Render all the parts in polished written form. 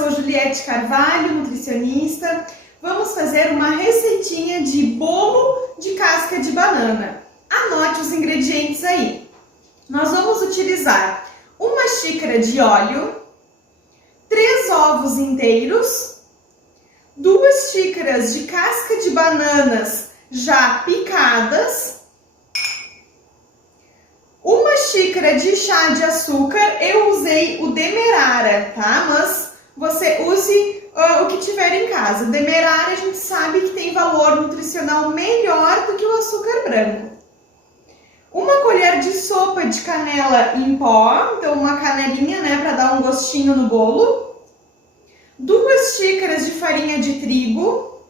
sou Juliette Carvalho, nutricionista. Vamos fazer uma receitinha de bolo de casca de banana. Anote os ingredientes aí. Nós vamos utilizar 1 xícara de óleo, 3 ovos inteiros, 2 xícaras de casca de bananas já picadas, 1 xícara de chá de açúcar. Eu usei o demerara, tá? Mas você use o que tiver em casa. O demerara a gente sabe que tem valor nutricional melhor do que o açúcar branco. 1 colher de sopa de canela em pó, então uma canelinha, né, para dar um gostinho no bolo. 2 xícaras de farinha de trigo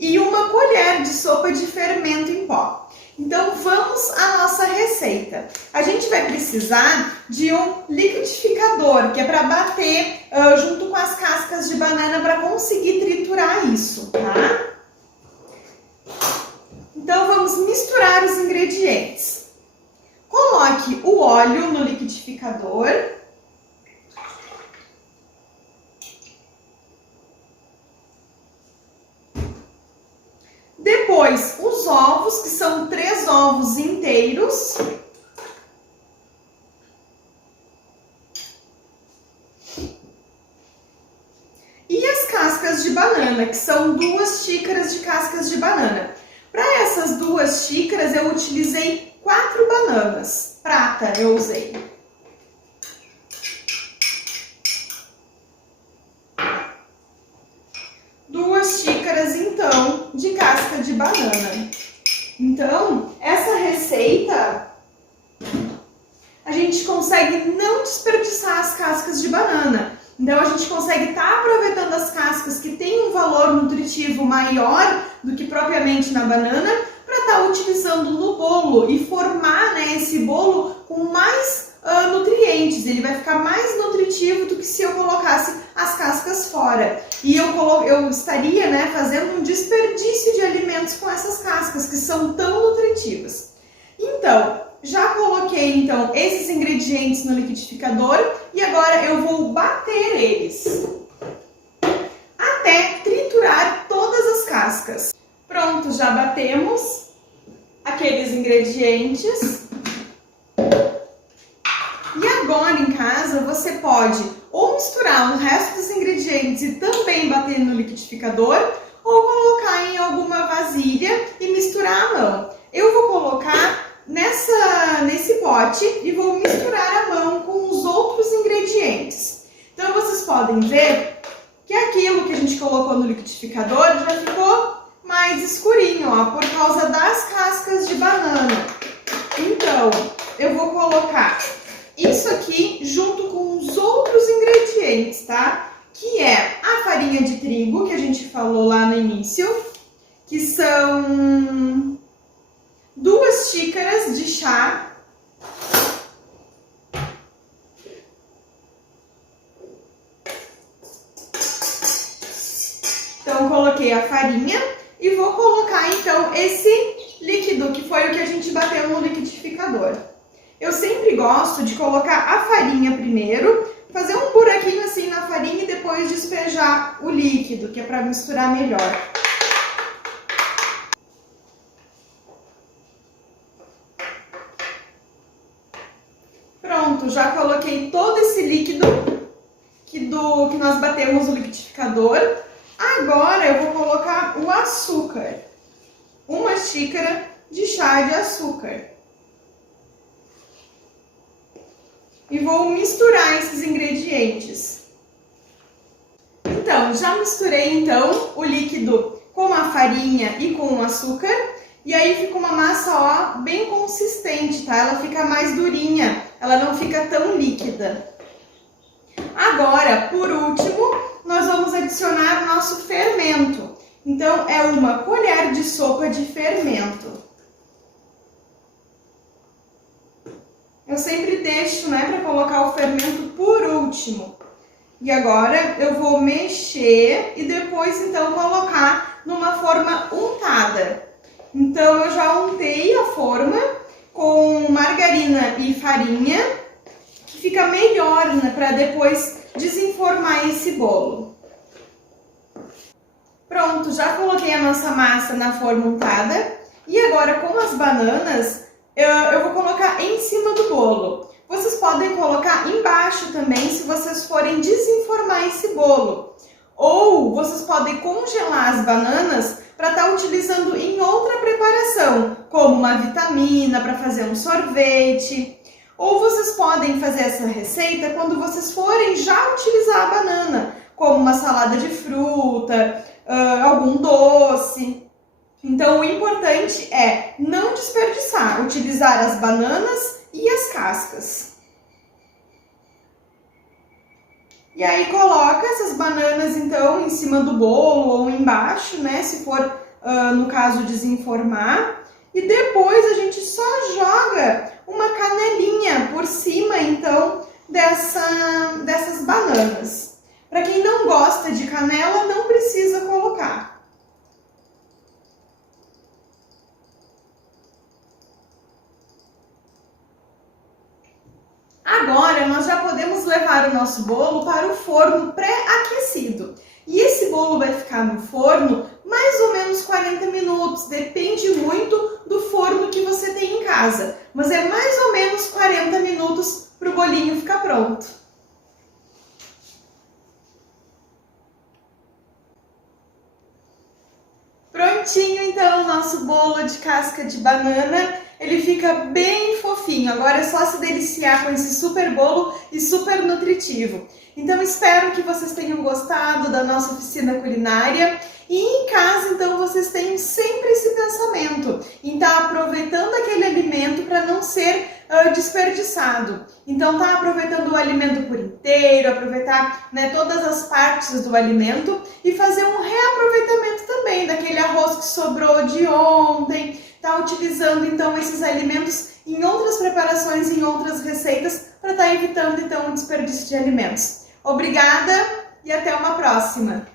e 1 colher de sopa de fermento em pó. Então vamos à nossa receita. A gente vai precisar de um liquidificador, que é para bater junto com as cascas de banana para conseguir triturar isso, tá? Então vamos misturar os ingredientes. Coloque o óleo no liquidificador. Depois, os ovos, que são 3 ovos inteiros. E as cascas de banana, que são 2 xícaras de cascas de banana. Para essas 2 xícaras, eu utilizei 4 bananas. Prata eu usei. Então, de casca de banana. Então, essa receita, a gente consegue não desperdiçar as cascas de banana. Então, a gente consegue estar aproveitando as cascas que têm um valor nutritivo maior do que propriamente na banana, para estar utilizando no bolo e formar, né, esse bolo com mais nutrientes. Ele vai ficar mais nutritivo do que se eu colocasse as cascas fora. E eu estaria, né, fazendo um desperdício de alimentos com essas cascas que são tão nutritivas. Então, já coloquei então esses ingredientes no liquidificador e agora eu vou bater eles até triturar todas as cascas. Pronto, já batemos aqueles ingredientes. E agora em casa você pode ou misturar o resto dos ingredientes e também bater no liquidificador, ou colocar em alguma vasilha e misturar à mão. Eu vou colocar nesse pote e vou misturar à mão com os outros ingredientes. Então vocês podem ver que aquilo que a gente colocou no liquidificador já ficou mais escurinho, ó, por causa das cascas de banana. Então eu vou colocar isso aqui junto com os outros ingredientes, tá? Que é a farinha de trigo, que a gente falou lá no início, que são 2 xícaras de chá. Então, coloquei a farinha e vou colocar, então, esse líquido, que foi o que a gente bateu no liquidificador. Eu sempre gosto de colocar a farinha primeiro, fazer um buraquinho assim na farinha e depois despejar o líquido, que é para misturar melhor. Pronto, já coloquei todo esse líquido que nós batemos no liquidificador. Agora eu vou colocar o açúcar. 1 xícara de chá de açúcar. E vou misturar esses ingredientes. Então, já misturei então o líquido com a farinha e com o açúcar. E aí fica uma massa, ó, bem consistente, tá? Ela fica mais durinha, ela não fica tão líquida. Agora, por último, nós vamos adicionar nosso fermento. Então, é 1 colher de sopa de fermento. Eu sempre deixo, né, para colocar o fermento por último. E agora eu vou mexer e depois então colocar numa forma untada. Então eu já untei a forma com margarina e farinha, que fica melhor, né, para depois desenformar esse bolo. Pronto, já coloquei a nossa massa na forma untada e agora com as bananas eu vou colocar em cima do bolo. Vocês podem colocar embaixo também se vocês forem desenformar esse bolo. Ou vocês podem congelar as bananas para estar utilizando em outra preparação, como uma vitamina para fazer um sorvete. Ou vocês podem fazer essa receita quando vocês forem já utilizar a banana, como uma salada de fruta, algum doce. Então o importante é não desperdiçar, utilizar as bananas e as cascas. E aí coloca essas bananas então em cima do bolo ou embaixo, né, se for no caso desenformar. E depois a gente só joga uma canelinha por cima então dessas bananas. Para quem não gosta de canela, não precisa colocar. Agora nós já podemos levar o nosso bolo para o forno pré-aquecido. E esse bolo vai ficar no forno mais ou menos 40 minutos, depende muito do forno que você tem em casa. Mas é mais ou menos 40 minutos para o bolinho ficar pronto. Prontinho então o nosso bolo de casca de banana, ele fica bem fofinho. Agora é só se deliciar com esse super bolo e super nutritivo. Então espero que vocês tenham gostado da nossa oficina culinária e em casa então vocês tenham sempre esse pensamento em estar aproveitando aquele alimento para não ser desperdiçado. Então tá aproveitando o alimento por inteiro, aproveitar, né, todas as partes do alimento e fazer um reaproveitamento também daquele arroz que sobrou de ontem, tá utilizando então esses alimentos em outras preparações, em outras receitas, para estar evitando então o desperdício de alimentos. Obrigada e até uma próxima!